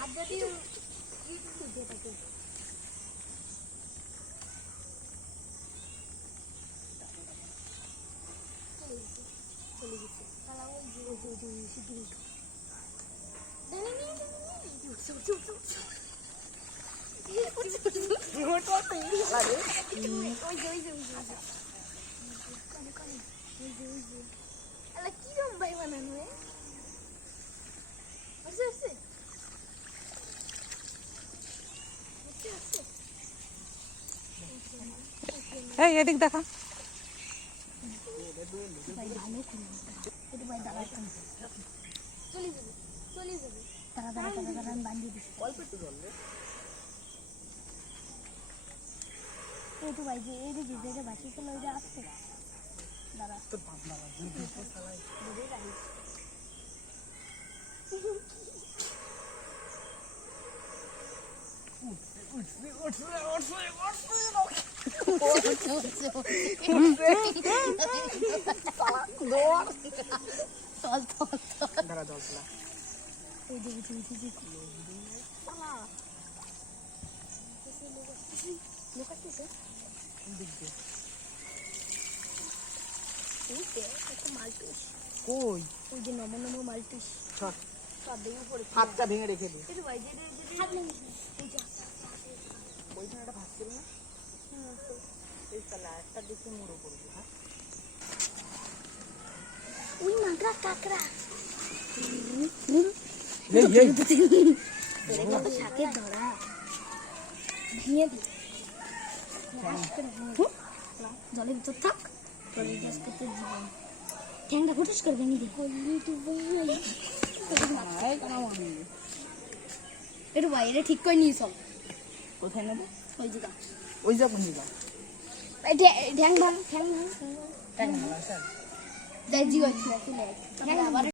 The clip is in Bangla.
আর যদি দিতে থাকে চলে গেছে তারা ওই যে সিদ্ধি কিরম ভাই বানানো এই এদিক দেখা চলে যাবে তারা বান্ধিয়ে দিচ্ছে অল্প একটু জল একটু ভাই যে এই যে যেটা বাকি ছিল ওইটা আসছে দাঁড়া তোর বাবা কই ওই যে নম নম মাল্টিস হাতটা ভেঙে রেখে দিই ওইখানে ভাত ছিল না এই সালা একটা দেখে মুড়ো করবো হ্যাঁ ওই মাগরা কাকড়া সাথে ধরা ভেঙে দি জলের ভিতর থাক জলের গ্যাস করতে জীবন ঠ্যাংটা ফুটুস করে ভেঙে দি একটু ভাই এটা ঠিক করে নিয়ে চল কোথায় নেবো ওই জায়গা ওই যা কোন জায়গা ঠ্যাং ভাঙ ঠ্যাং ভাঙ ট্যাং ভালো আছে দেখ জি ওই ঠ্যাং